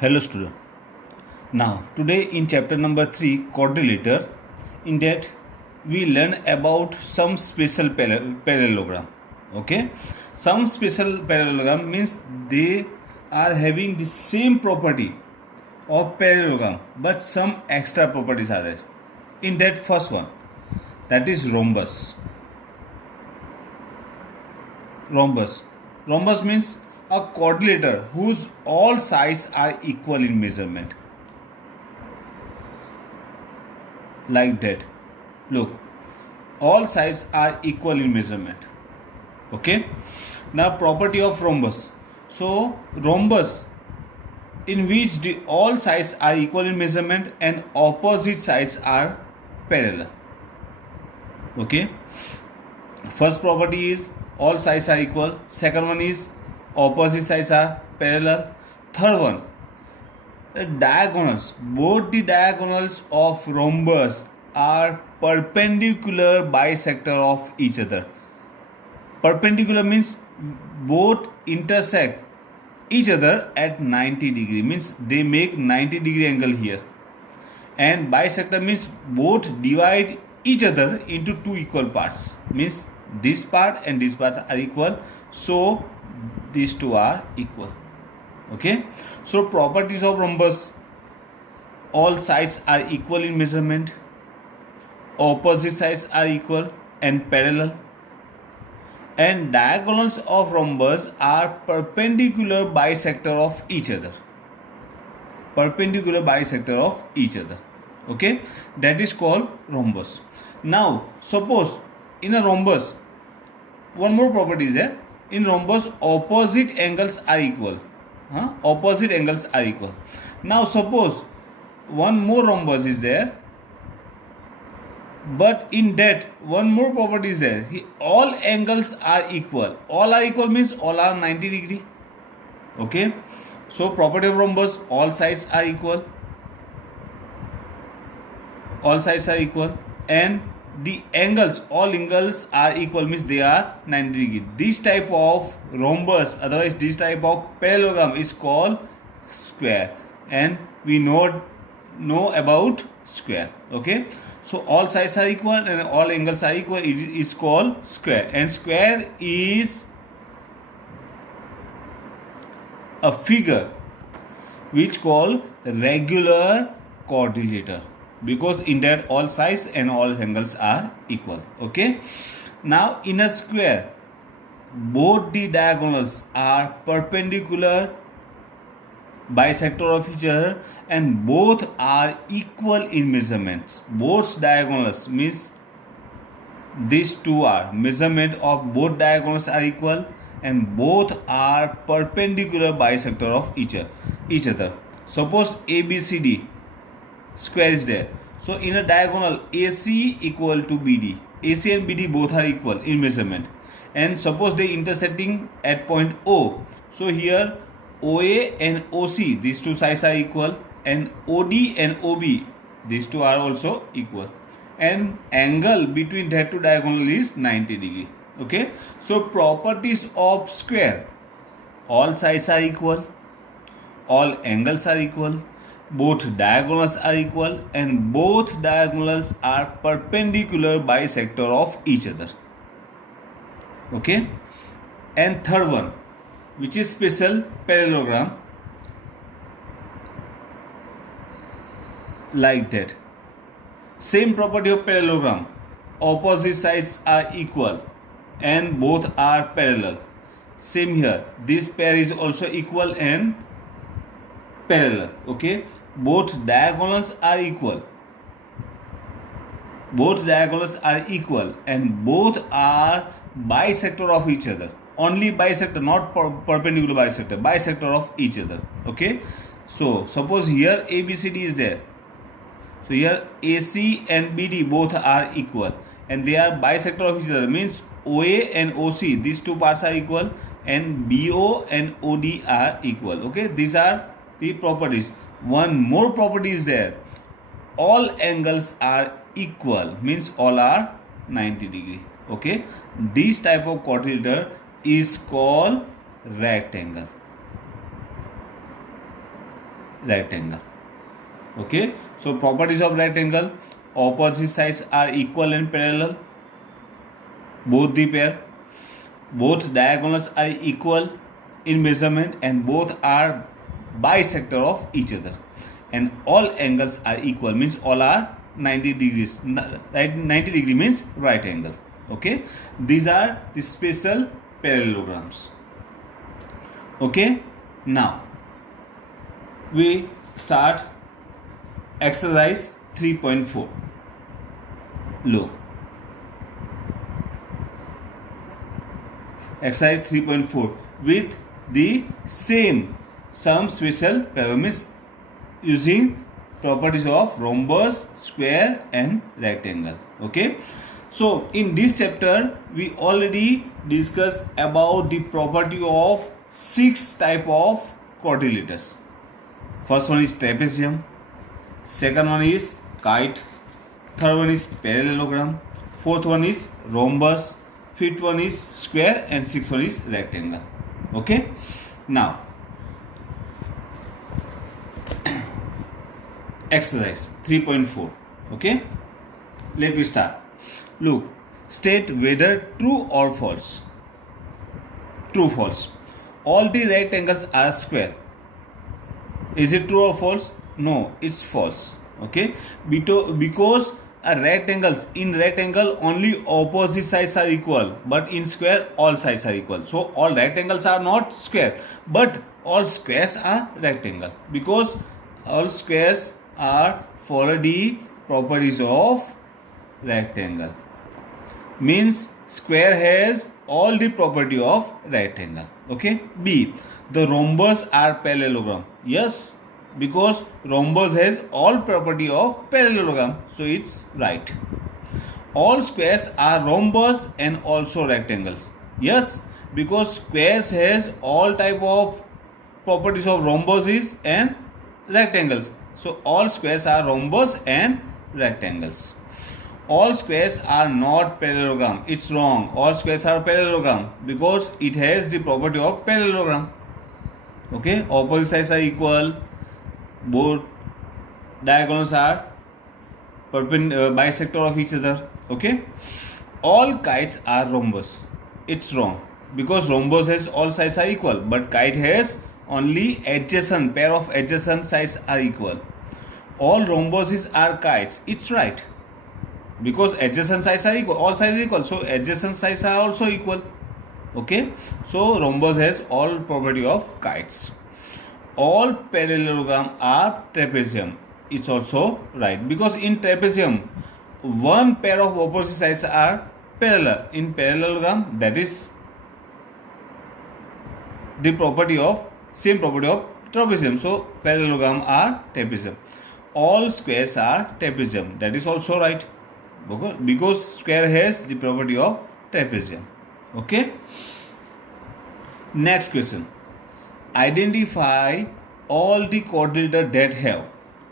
Hello student. Now today in chapter number 3 quadrilateral, in that we learn about some special parallelogram. Okay, some special parallelogram means they are having the same property of parallelogram but some extra properties are there. In that first one, that is rhombus. Rhombus means a quadrilateral whose all sides are equal in measurement. Like that. Look, all sides are equal in measurement. Okay. Now property of rhombus. So rhombus in which all sides are equal in measurement and opposite sides are parallel. Okay. First property is all sides are equal. Second one is opposite sides are parallel. Third one, the diagonals, both the diagonals of rhombus are perpendicular bisector of each other. Perpendicular means both intersect each other at 90 degree, means they make 90 degree angle here. And bisector means both divide each other into two equal parts, means this part and this part are equal, so these two are equal. Okay, so properties of rhombus: all sides are equal in measurement, opposite sides are equal and parallel, and diagonals of rhombus are perpendicular bisector of each other. Perpendicular bisector of each other. Okay, that is called rhombus. Now suppose in a rhombus, one more property is there. In rhombus, opposite angles are equal. Opposite angles are equal. Now suppose one more rhombus is there, but in that one more property is there. All angles are equal. All are equal means all are 90 degree. Okay, so property of rhombus: all sides are equal. All sides are equal, and the angles, all angles are equal means they are 90 degree. This type of rhombus, otherwise this type of parallelogram, is called square, and we know about square. Okay, so all sides are equal and all angles are equal. It is called square, and square is a figure which called regular quadrilateral, because in that all sides and all angles are equal. Okay, now in a square, both the diagonals are perpendicular bisector of each other and both are equal in measurements. Both diagonals means these two are measurement of both diagonals are equal and both are perpendicular bisector of each other. Suppose ABCD square is there. So in a diagonal, AC equal to BD. AC and BD both are equal in measurement. And suppose they intersecting at point O. So here OA and OC, these two sides are equal, and OD and OB, these two are also equal. And angle between that two diagonal is 90 degree. Okay. So properties of square: all sides are equal, all angles are equal, both diagonals are equal, and both diagonals are perpendicular bisector of each other. Okay, and third one, which is special parallelogram, like that. Same property of parallelogram: opposite sides are equal and both are parallel. Same here, this pair is also equal and parallel. Okay, both diagonals are equal. Both diagonals are equal and both are bisector of each other. Only bisector, not perpendicular bisector. Bisector of each other. Okay, so suppose here ABCD is there. So here AC and BD both are equal and they are bisector of each other, means OA and OC, these two parts are equal, and BO and OD are equal. Okay, these are the properties. One more property is there: all angles are equal, means all are 90 degree. Okay, this type of quadrilateral is called rectangle. rectangle. Okay, so properties of rectangle: opposite sides are equal and parallel, both the pair. Both diagonals are equal in measurement and both are bisector of each other, and all angles are equal, means all are 90 degrees. Right, 90 degree means right angle. Okay, these are the special parallelograms. Okay, now we start exercise 3.4. Look, exercise 3.4 with the same some special parameters using properties of rhombus, square and rectangle. Okay, so in this chapter we already discussed about the property of 6 type of quadrilaters. First one is trapezium, second one is kite, third one is parallelogram, fourth one is rhombus, fifth one is square and sixth one is rectangle. Okay, now exercise 3.4. Okay, let me start. Look, state whether true or false. True, false. All the rectangles are square. Is it true or false? No, it's false. Okay, because a in rectangle only opposite sides are equal, but in square all sides are equal. So all rectangles are not square, but all squares are rectangle, because all squares are follow the properties of rectangle. Means square has all the property of rectangle. Okay. B, the rhombus are parallelogram. Yes, because rhombus has all property of parallelogram, so it's right. All squares are rhombus and also rectangles. Yes, because squares has all type of properties of rhombuses and rectangles, so all squares are rhombus and rectangles. All squares are not parallelogram. It's wrong. All squares are parallelogram because it has the property of parallelogram. Okay, opposite sides are equal, both diagonals are bisector of each other. Okay, all kites are rhombus. It's wrong because rhombus has all sides are equal, but kite has only adjacent pair of adjacent sides are equal. All rhombuses are kites. It's right, because adjacent sides are equal, all sides are equal, so adjacent sides are also equal. Okay, so rhombus has all property of kites. All parallelogram are trapezium. It's also right, because in trapezium one pair of opposite sides are parallel. In parallelogram, that is the property of same property of trapezium, so parallelogram are trapezium. All squares are trapezium. That is also right, because square has the property of trapezium. Okay, next question. Identify all the quadrilater that have,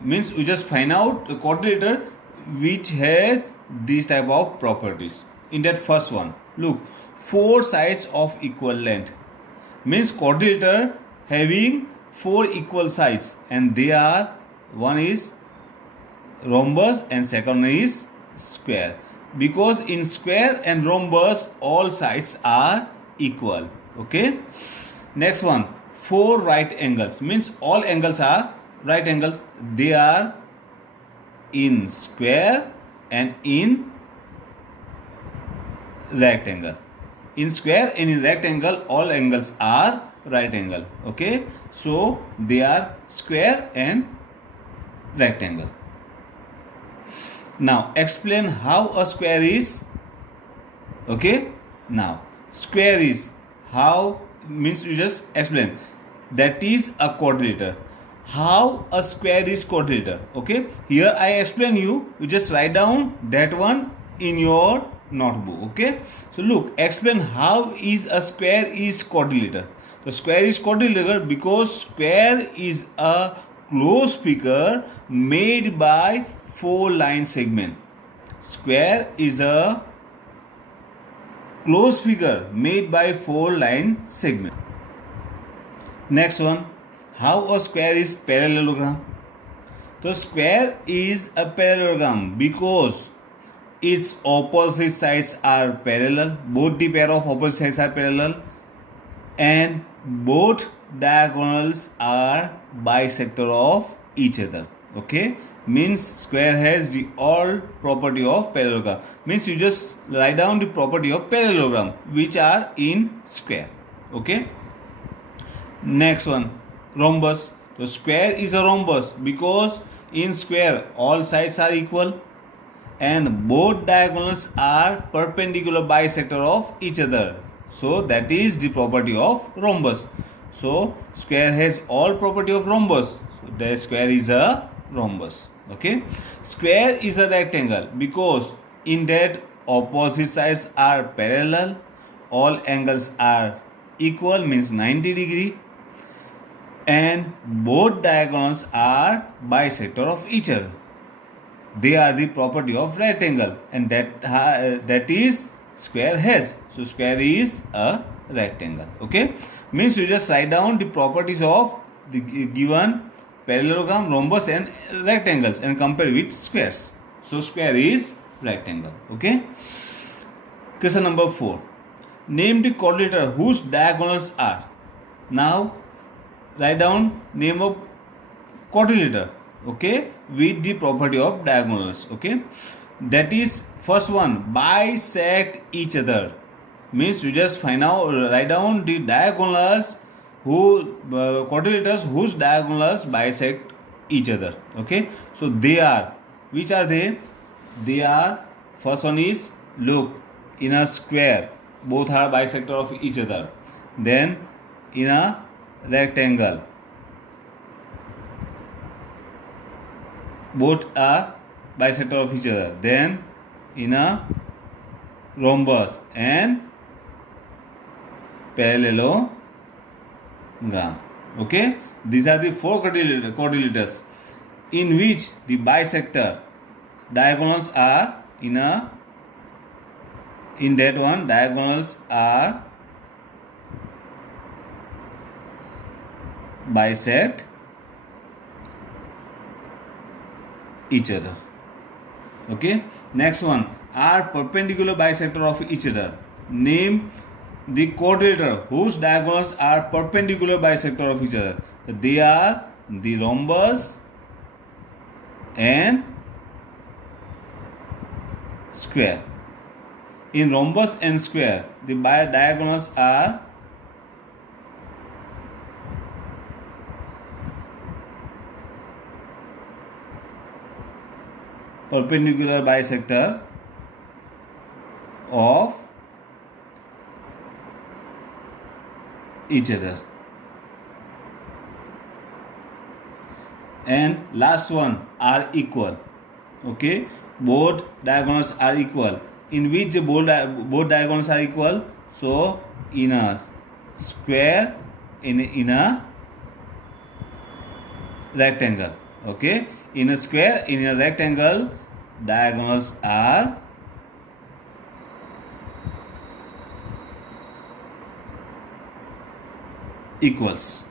means we just find out a quadrilater which has these type of properties. In that first one, look, 4 sides of equal length, means quadrilater having 4 equal sides, and they are, one is rhombus and second one is square, because in square and rhombus all sides are equal. Okay, next one, 4 right angles, means all angles are right angles. They are in square and in rectangle. In square and in rectangle all angles are right angle. Okay, so they are square and rectangle. Now explain how a square is. Okay, now square is how, means you just explain that is a quadrilater. How a square is quadrilater. Okay, here I explain you, you just write down that one in your notebook. Okay, so look, explain how is a square is quadrilater. The square is quadrilater because square is a closed figure made by 4 line segment. Square is a closed figure made by 4 line segment. Next one, how a square is parallelogram? So square is a parallelogram because its opposite sides are parallel, both the pair of opposite sides are parallel, and both diagonals are bisector of each other. Okay, means square has the all property of parallelogram. Means you just write down the property of parallelogram which are in square. Okay, next one, rhombus. So square is a rhombus because in square all sides are equal and both diagonals are perpendicular bisector of each other. So that is the property of rhombus. So square has all property of rhombus. So the square is a rhombus. Okay. Square is a rectangle because in that opposite sides are parallel, all angles are equal means 90 degree, and both diagonals are bisector of each other. They are the property of rectangle, and that is square has. So square is a rectangle. Okay, means you just write down the properties of the given parallelogram, rhombus and rectangles and compare with squares. So square is rectangle. Okay, question number 4, name the quadrilateral whose diagonals are. Now write down name of quadrilateral, okay, with the property of diagonals. Okay, that is first one, bisect each other. Means you just find out, write down the diagonals who quadrilaterals whose diagonals bisect each other. Okay, so they are, which are they are, first one is, look, in a square both are bisector of each other. Then in a rectangle both are bisector of each other. Then in a rhombus and parallelogram. Okay, these are the 4 quadrilaterals in which the bisector diagonals are in that one diagonals are bisect each other. Okay, next one, are perpendicular bisector of each other. Name the quadrilateral whose diagonals are perpendicular bisector of each other. They are the rhombus and square. In rhombus and square, the diagonals are perpendicular bisector of each other. And last one, are equal. Okay, both diagonals are equal. In which both diagonals are equal? So in a square, in a rectangle. Okay, in a square, in a rectangle, diagonals are equals.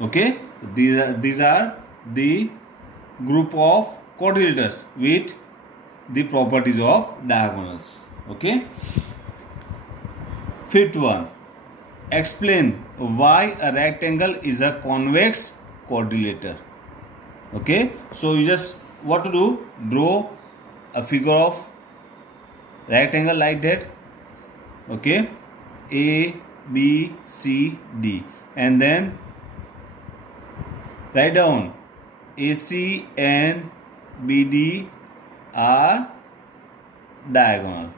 Okay, these are the group of quadrilaterals with the properties of diagonals. Okay, fifth one, explain why a rectangle is a convex quadrilateral. Okay, so you just what to do, draw a figure of rectangle like that. Okay, A, B, C, D, and then write down AC and BD are diagonal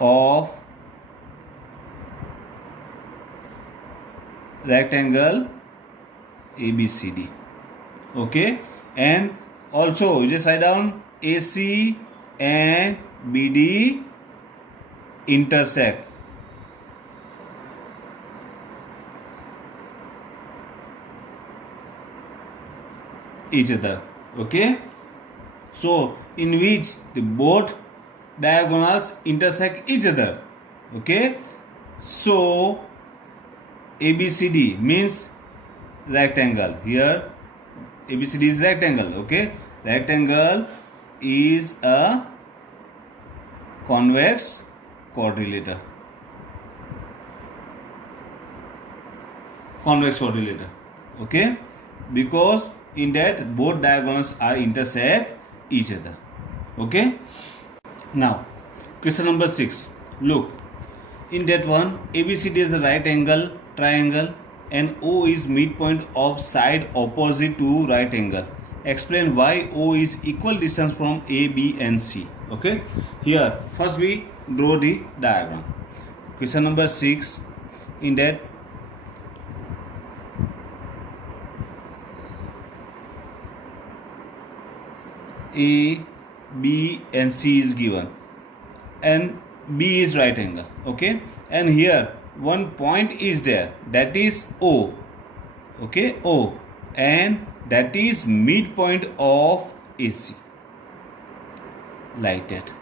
of rectangle ABCD. Okay, and also just write down AC and BD intersect each other. Okay, so in which the both diagonals intersect each other. Okay, so ABCD means rectangle. Here ABCD is rectangle. Okay, rectangle is a convex quadrilateral. Convex quadrilateral. Okay, because in that both diagonals are intersect each other. Okay. Now question number 6. Look, in that one, ABCD is a right angle triangle and O is midpoint of side opposite to right angle. Explain why O is equal distance from A, B and C. Okay. Here first we draw the diagram. Question number 6. In that A, B and C is given and B is right angle. Okay, and here one point is there, that is O. Okay, O, and that is midpoint of AC, like that.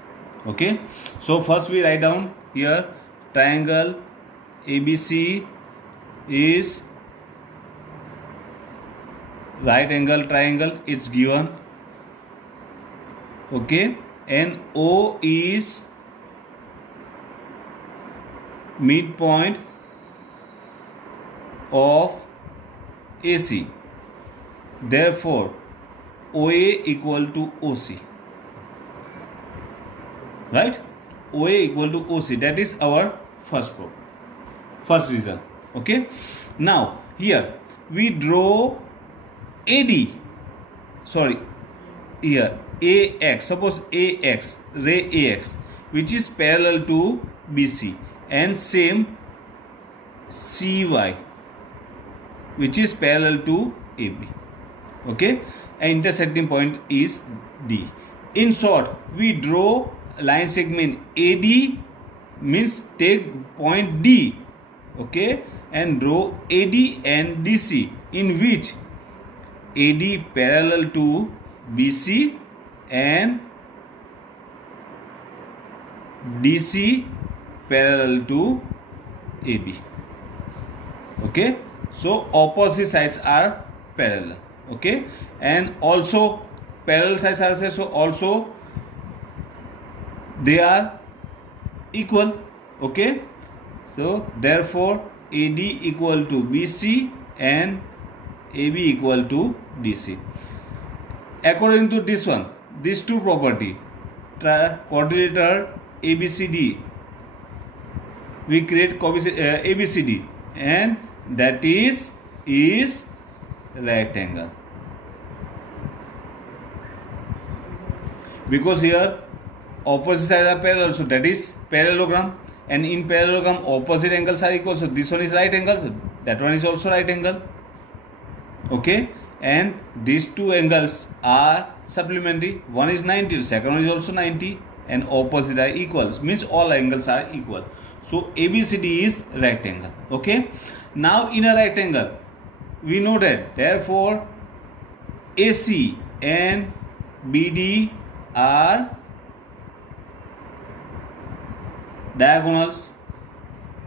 Okay, so first we write down here triangle ABC is right angle triangle, it's given. Okay, and O is midpoint of AC. Therefore, OA equal to OC. Right? OA equal to OC. That is our first reason. Okay. Now here we draw AD. Sorry. Here AX. Suppose AX, ray AX, which is parallel to BC, and same CY, which is parallel to AB. Okay, and intersecting point is D. In short, we draw line segment AD, means take point D. Okay, and draw AD and DC, in which AD parallel to BC and DC parallel to AB. Okay, so opposite sides are parallel. Okay, and also parallel sides are there, so also they are equal. Okay, so therefore AD equal to BC and AB equal to DC. According to this one, these two property, quadrilateral ABCD, we create ABCD, and that is rectangle. Because here opposite sides are parallel, so that is parallelogram, and in parallelogram opposite angles are equal, so this one is right angle, so that one is also right angle. Okay, and these two angles are supplementary, one is 90, the second one is also 90, and opposite are equal, means all angles are equal. So ABCD is rectangle. Okay, now in a rectangle we know that therefore AC and BD are diagonals,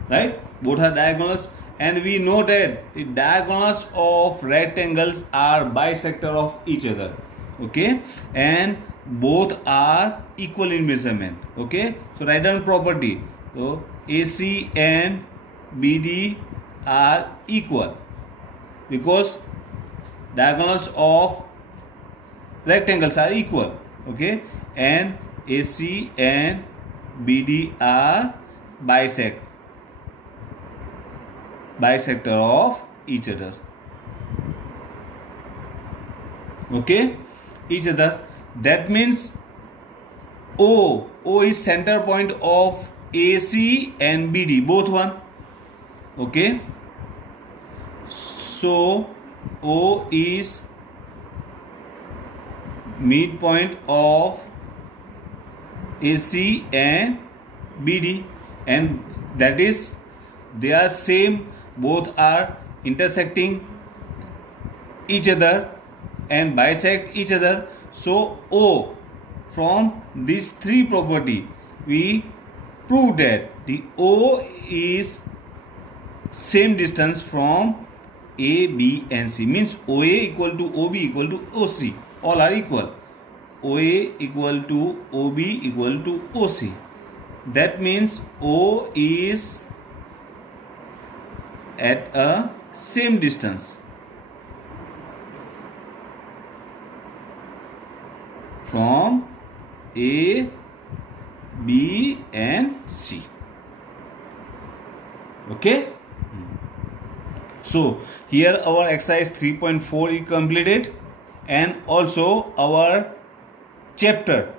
right? Both are diagonals, and we know that the diagonals of rectangles are bisector of each other. Okay, and both are equal in measurement. Okay, so write down property. So AC and BD are equal because diagonals of rectangles are equal. Okay, and AC and BD are bisector of each other. Okay, each other. That means O is center point of AC and BD, both one. Okay, so O is midpoint of AC and BD, and that is they are same, both are intersecting each other and bisect each other. So O, from these three property we prove that the O is same distance from A, B and C. Means OA equal to OB equal to OC. All are equal. OA equal to OB equal to OC. That means O is at a same distance from A, B and C. Okay. So here our exercise 3.4 is completed, and also our third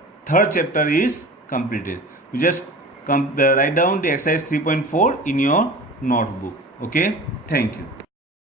chapter is completed. You just write down the exercise 3.4 in your notebook. Okay. Thank you.